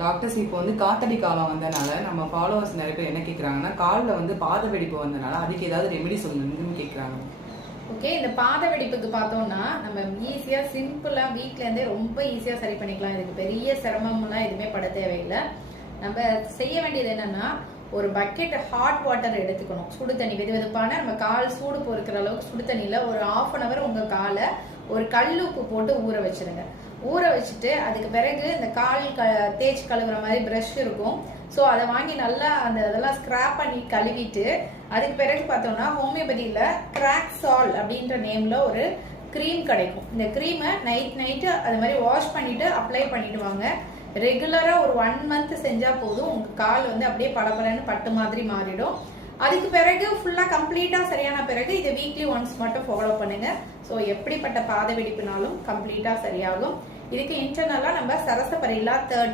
Doctors இப்போ வந்து காத்தடி காலம் வந்தனால நம்ம ஃபாலோவர்ஸ் நிறைய பேர் என்ன கேட்குறாங்கன்னா காலில் வந்து பாத வெடிப்பு வந்தனால அதுக்கு ஏதாவது ரெமெடி சொல்லுங்கன்னு கேட்குறாங்க. ஓகே, இந்த பாத வெடிப்புக்கு பார்த்தோம்னா நம்ம ஈஸியா சிம்பிளா வீட்ல இருந்தே ரொம்ப ஈஸியா சரி பண்ணிக்கலாம். இதுக்கு பெரிய சிரமம்லாம் எதுவுமே பட தேவையில்லை. நம்ம செய்ய வேண்டியது என்னன்னா, ஒரு பக்கெட் ஹாட் வாட்டர் எடுத்துக்கணும். சுடு தண்ணி வெது வெதுப்பான நம்ம கால் சூடு பொறுக்கிற அளவுக்கு சுடு தண்ணியில ஒரு 1/2 hour உங்க காலை ஒரு கல்லுப்பு போட்டு ஊற வச்சிருங்க. ஊற வச்சுட்டு அதுக்கு பிறகு இந்த கால் தேய்ச்சி கழுவுற மாதிரி ப்ரஷ் இருக்கும். ஸோ அதை வாங்கி நல்லா அதெல்லாம் ஸ்க்ராப் பண்ணி கழுவிட்டு அதுக்கு பிறகு பார்த்தோம்னா ஹோமியோபதியில கிராக்ஸால் அப்படின்ற நேம்ல ஒரு க்ரீம் கிடைக்கும். இந்த க்ரீமை நைட்டு அது மாதிரி வாஷ் பண்ணிட்டு அப்ளை பண்ணிட்டு வாங்க. ரெகுலரா ஒரு 1 month செஞ்சா போதும். உங்க கால் வந்து அப்படியே பளபளன்னு பட்டு மாதிரி மாறிடும். அதுக்கு பிறகு ஃபுல்லா கம்ப்ளீட்டா சரியான பிறகு இதை வீக்லி ஒன்ஸ் மட்டும் ஃபாலோ பண்ணுங்க. ஸோ எப்படிப்பட்ட பாத வெடிப்புனாலும் கம்ப்ளீட்டா சரியாகும். இதுக்கு இன்டர்னலா நம்ம சரச பரிலா 30